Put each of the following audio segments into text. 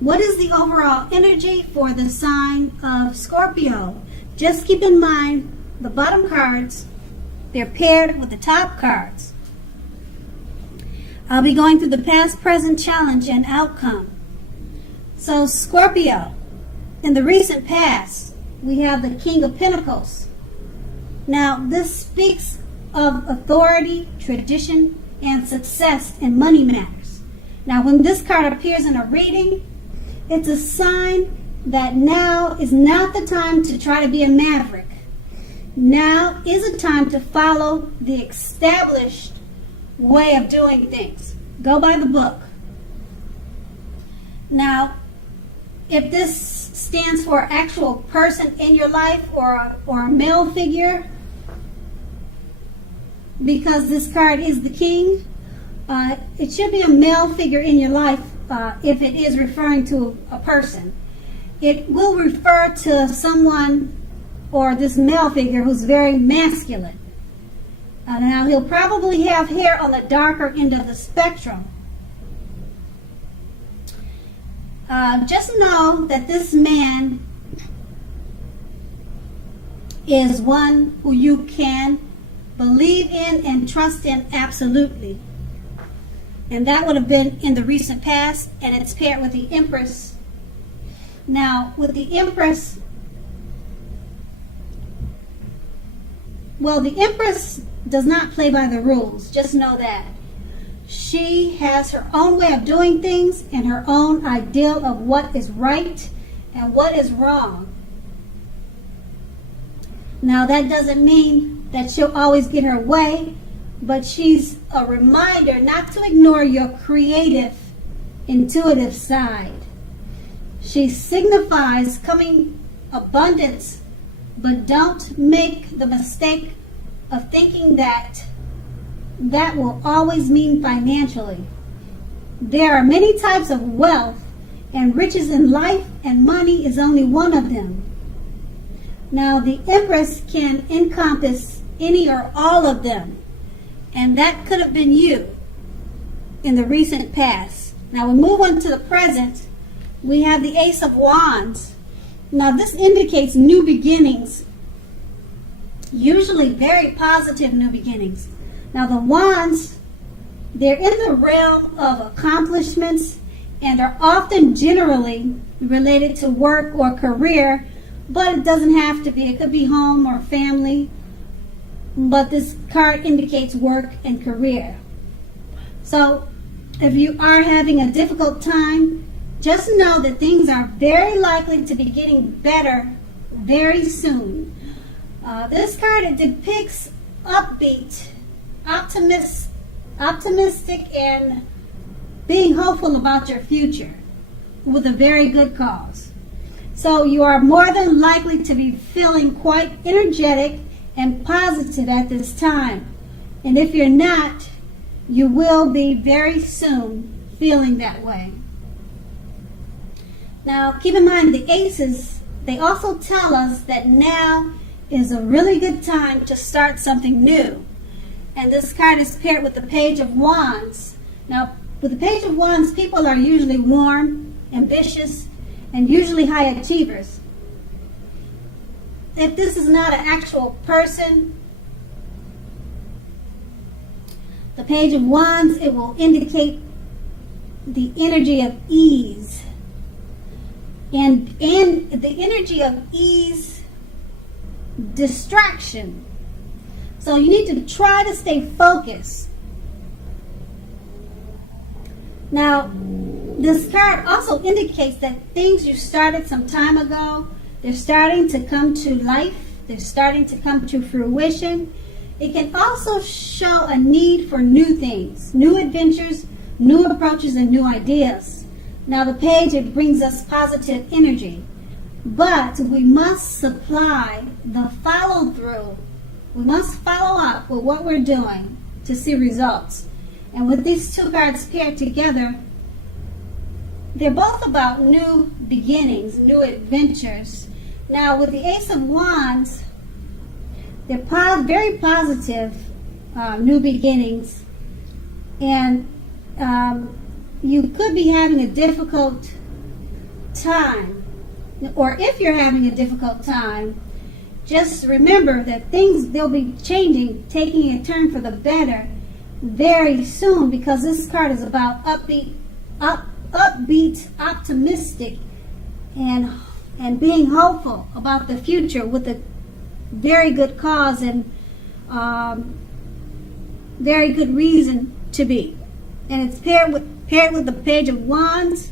What is the overall energy for the sign of Scorpio? Just keep in mind the bottom cards, they're paired with the top cards. I'll be going through the past, present, challenge, and outcome. So Scorpio, in the recent past, we have the King of Pentacles. Now, this speaks of authority, tradition, and success in money matters. Now, when this card appears in a reading, it's a sign that now is not the time to try to be a maverick. Now is a time to follow the established way of doing things. Go by the book. Now, if this stands for an actual person in your life or a male figure, because this card is the king, it should be a male figure in your life if it is referring to a person. It will refer to someone or this male figure who's very masculine. Now, he'll probably have hair on the darker end of the spectrum. Just know that this man is one who you can believe in and trust in absolutely. And that would have been in the recent past, and it's paired with the Empress. Now, with the Empress, well, the Empress does not play by the rules. Just know that. She has her own way of doing things and her own ideal of what is right and what is wrong. Now, that doesn't mean that she'll always get her way, but she's a reminder not to ignore your creative, intuitive side. She signifies coming abundance, but don't make the mistake of thinking that that will always mean financially. There are many types of wealth, and riches in life and money is only one of them. Now, the Empress can encompass any or all of them, and that could have been you in the recent past. Now, we move on to the present. We have the Ace of Wands. Now, this indicates new beginnings, usually very positive new beginnings. Now, the Wands, they're in the realm of accomplishments and are often generally related to work or career, but it doesn't have to be. It could be home or family, but this card indicates work and career. So, if you are having a difficult time, just know that things are very likely to be getting better very soon. This card, it depicts upbeat, optimistic, and being hopeful about your future with a very good cause. So you are more than likely to be feeling quite energetic and positive at this time. And if you're not, you will be very soon feeling that way. Now, keep in mind the aces, they also tell us that now is a really good time to start something new. And this card is paired with the Page of Wands. Now, with the Page of Wands, people are usually warm, ambitious, and usually high achievers. If this is not an actual person, the Page of Wands, it will indicate the energy of ease. And the energy of ease, distraction. So you need to try to stay focused. Now, this card also indicates that things you started some time ago, they're starting to come to life. They're starting to come to fruition. It can also show a need for new things, new adventures, new approaches, and new ideas. Now, the page, it brings us positive energy. But we must supply the follow-through. We must follow up with what we're doing to see results. And with these two cards paired together, they're both about new beginnings, new adventures. Now, with the Ace of Wands, they're very positive new beginnings. And you could be having a difficult time, or if you're having a difficult time, just remember that they'll be changing, taking a turn for the better very soon, because this card is about upbeat, optimistic, and being hopeful about the future with a very good cause and very good reason to be. And it's paired with the Page of Wands.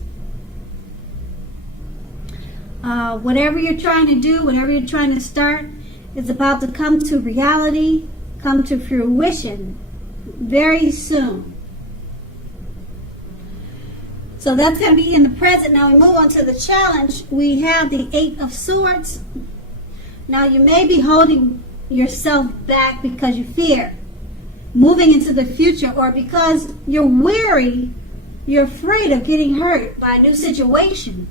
Whatever you're trying to do, whatever you're trying to start, is about to come to reality, come to fruition very soon. So that's going to be in the present. Now we move on to the challenge. We have the Eight of Swords. Now you may be holding yourself back because you fear moving into the future, or because you're weary, you're afraid of getting hurt by a new situation.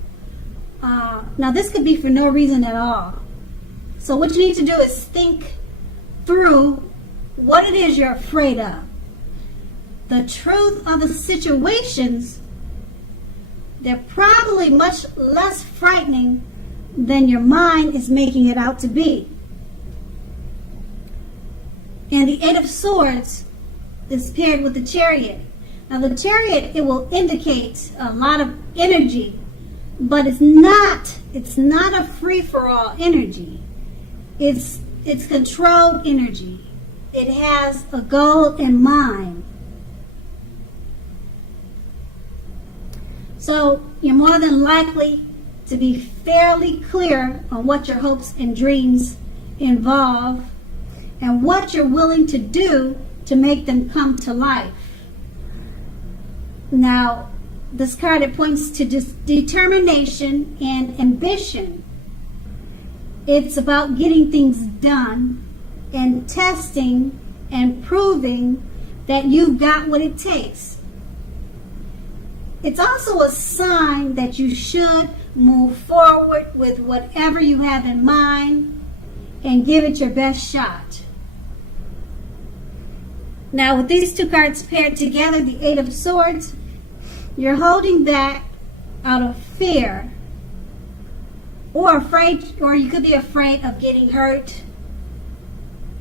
Now this could be for no reason at all. So what you need to do is think through what it is you're afraid of. The truth of the situations, they're probably much less frightening than your mind is making it out to be. And the Eight of Swords is paired with the Chariot. Now the Chariot, it will indicate a lot of energy, but it's not a free-for-all energy. It's controlled energy. It has a goal in mind. So you're more than likely to be fairly clear on what your hopes and dreams involve and what you're willing to do to make them come to life. Now, this card, it points to determination and ambition. It's about getting things done and testing and proving that you've got what it takes. It's also a sign that you should move forward with whatever you have in mind and give it your best shot. Now, with these two cards paired together, the Eight of Swords, you're holding back out of fear, or you could be afraid of getting hurt.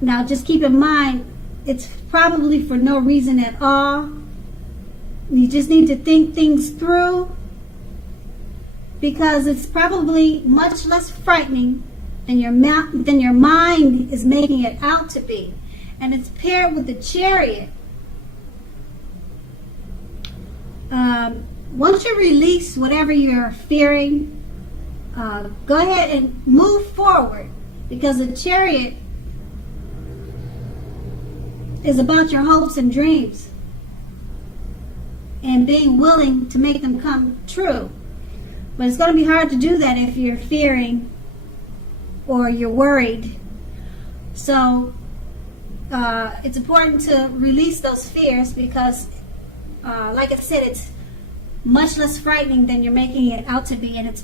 Now, just keep in mind, it's probably for no reason at all. You just need to think things through, because it's probably much less frightening than your mind is making it out to be. And it's paired with the Chariot. Once you release whatever you're fearing, go ahead and move forward, because the Chariot is about your hopes and dreams and being willing to make them come true. But it's going to be hard to do that if you're fearing or you're worried. So it's important to release those fears, because like I said, it's much less frightening than you're making it out to be, and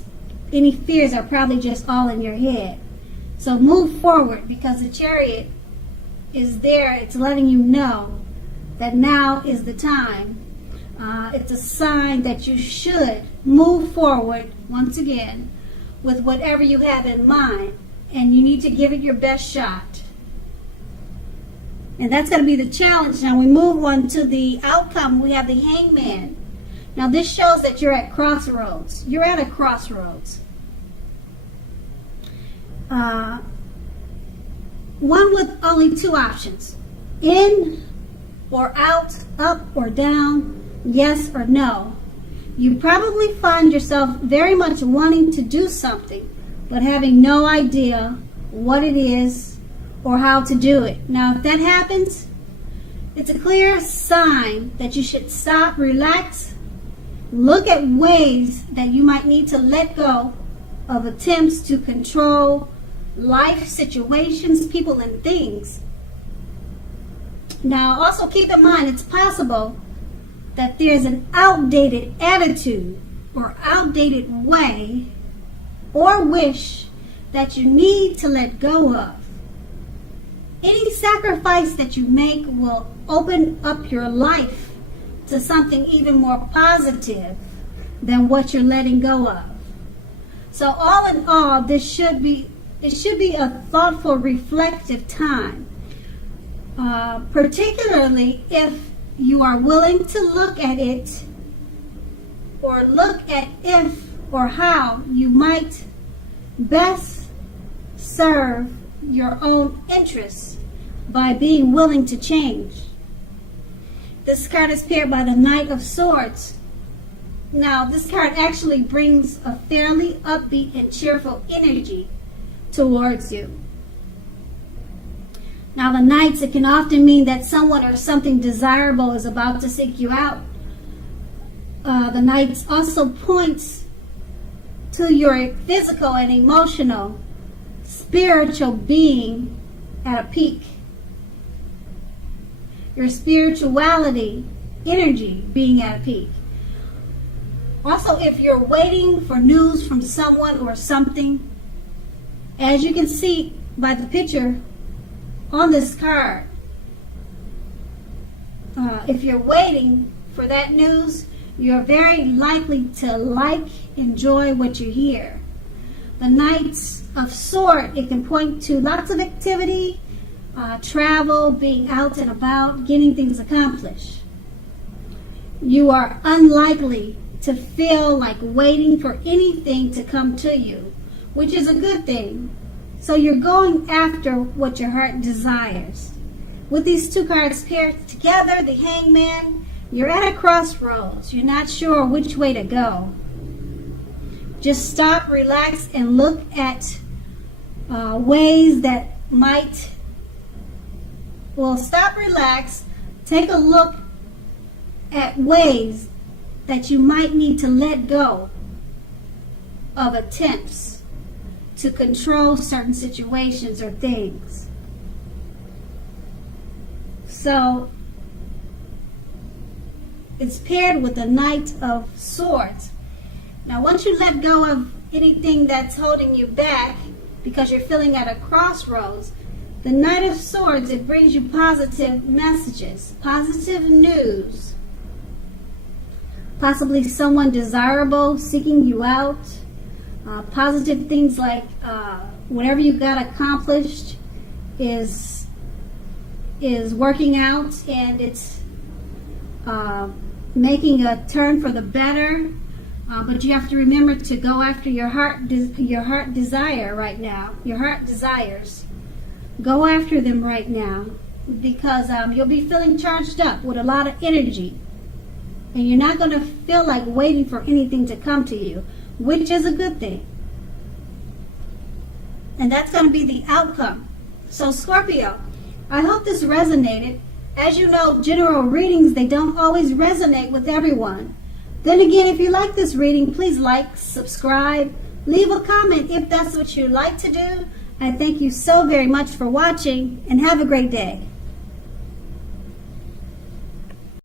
any fears are probably just all in your head. So move forward, because the Chariot is there. It's letting you know that now is the time. It's a sign that you should move forward once again with whatever you have in mind, and you need to give it your best shot. And that's going to be the challenge. Now we move on to the outcome. We have the Hangman. Now this shows that you're at crossroads. You're at a crossroads. One with only two options: in or out, up or down, yes or no. You probably find yourself very much wanting to do something, but having no idea what it is or how to do it. Now, if that happens, it's a clear sign that you should stop, relax, look at ways that you might need to let go of attempts to control life situations, people, and things. Now, also keep in mind, it's possible that there's an outdated attitude or outdated way or wish that you need to let go of. Any sacrifice that you make will open up your life to something even more positive than what you're letting go of. So all in all, it should be a thoughtful, reflective time, particularly if you are willing to look at it, or look at if or how you might best serve your own interests by being willing to change. This card is paired by the Knight of Swords. Now, this card actually brings a fairly upbeat and cheerful energy towards you. Now, the Knights, it can often mean that someone or something desirable is about to seek you out. The Knights also points to your physical and emotional, spiritual being at a peak. Your spirituality, energy being at a peak. Also, if you're waiting for news from someone or something, as you can see by the picture on this card, if you're waiting for that news, you're very likely to enjoy what you hear. The Knights of Swords, it can point to lots of activity, travel, being out and about, getting things accomplished. You are unlikely to feel like waiting for anything to come to you, which is a good thing. So you're going after what your heart desires. With these two cards paired together, the Hangman, you're at a crossroads. You're not sure which way to go. Just stop, relax, and look at ways that might... Well, stop, relax, take a look at ways that you might need to let go of attempts to control certain situations or things. So, it's paired with the Knight of Swords. Now, once you let go of anything that's holding you back because you're feeling at a crossroads, the Knight of Swords, it brings you positive messages, positive news. Possibly someone desirable seeking you out. Positive things like whatever you got accomplished is working out, and it's making a turn for the better. But you have to remember to go after your heart desire right now. Your heart desires. Go after them right now, because you'll be feeling charged up with a lot of energy. And you're not going to feel like waiting for anything to come to you, which is a good thing. And that's going to be the outcome. So, Scorpio, I hope this resonated. As you know, general readings, they don't always resonate with everyone. Then again, if you like this reading, please like, subscribe, leave a comment if that's what you like to do. I thank you so very much for watching, and have a great day.